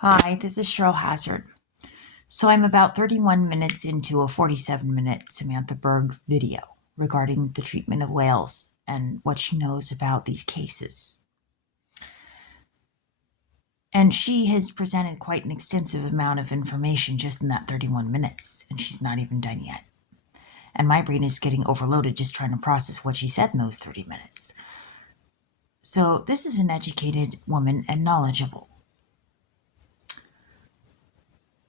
Hi, this is Cheryl Hazard. So I'm about 31 minutes into a 47-minute Samantha Berg video regarding the treatment of whales and what she knows about these cases. And she has presented quite an extensive amount of information just in that 31 minutes, and she's not even done yet. And my brain is getting overloaded just trying to process what she said in those 30 minutes. So this is an educated woman and knowledgeable.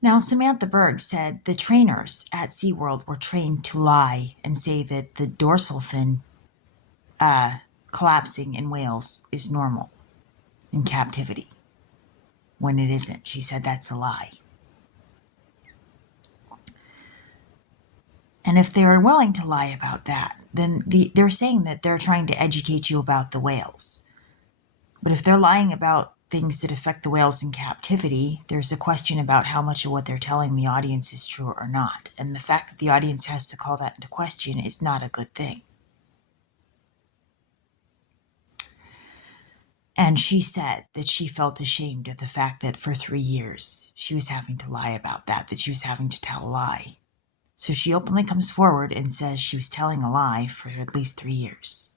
Now, Samantha Berg said the trainers at SeaWorld were trained to lie and say that the dorsal fin collapsing in whales is normal in captivity, when it isn't. She said that's a lie. And if they are willing to lie about that, then they're saying that they're trying to educate you about the whales. But if they're lying about things that affect the whales in captivity, there's a question about how much of what they're telling the audience is true or not. And the fact that the audience has to call that into question is not a good thing. And she said that she felt ashamed of the fact that for 3 years she was having to lie about that she was having to tell a lie. So she openly comes forward and says she was telling a lie for at least 3 years.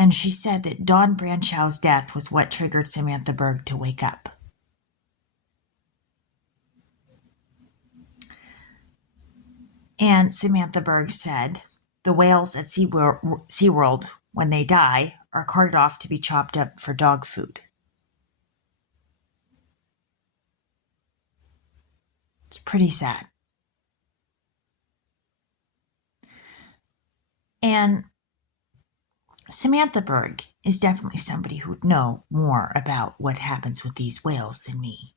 And she said that Dawn Branchow's death was what triggered Samantha Berg to wake up. And Samantha Berg said the whales at SeaWorld, when they die, are carted off to be chopped up for dog food. It's pretty sad. And Samantha Berg is definitely somebody who would know more about what happens with these whales than me.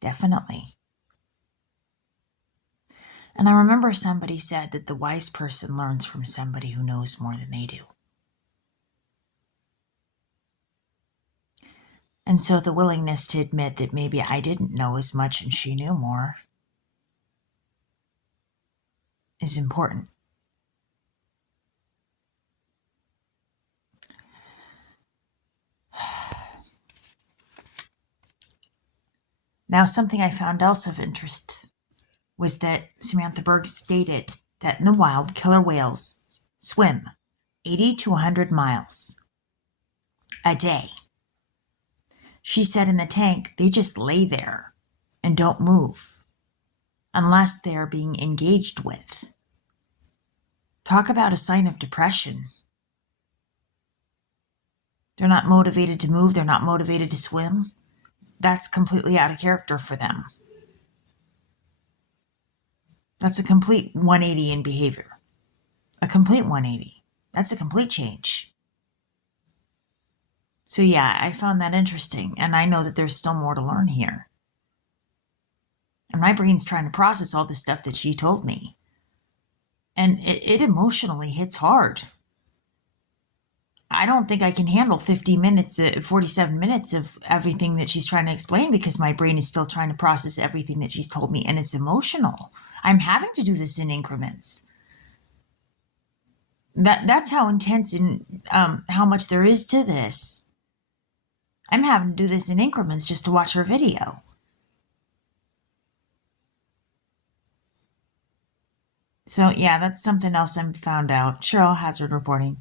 Definitely. And I remember somebody said that the wise person learns from somebody who knows more than they do. And so the willingness to admit that maybe I didn't know as much and she knew more is important. Now, something I found else of interest was that Samantha Berg stated that in the wild, killer whales swim 80 to 100 miles a day. She said in the tank, they just lay there and don't move unless they are being engaged with. Talk about a sign of depression. They're not motivated to move. They're not motivated to swim. That's completely out of character for them. That's a complete 180 in behavior. A complete 180. That's a complete change. So yeah, I found that interesting, and I know that there's still more to learn here. And my brain's trying to process all the stuff that she told me. And it emotionally hits hard. I don't think I can handle 47 minutes of everything that she's trying to explain because my brain is still trying to process everything that she's told me, and it's emotional. I'm having to do this in increments. That's how intense and how much there is to this. I'm having to do this in increments just to watch her video. So yeah, that's something else I found out. Cheryl Hazard reporting.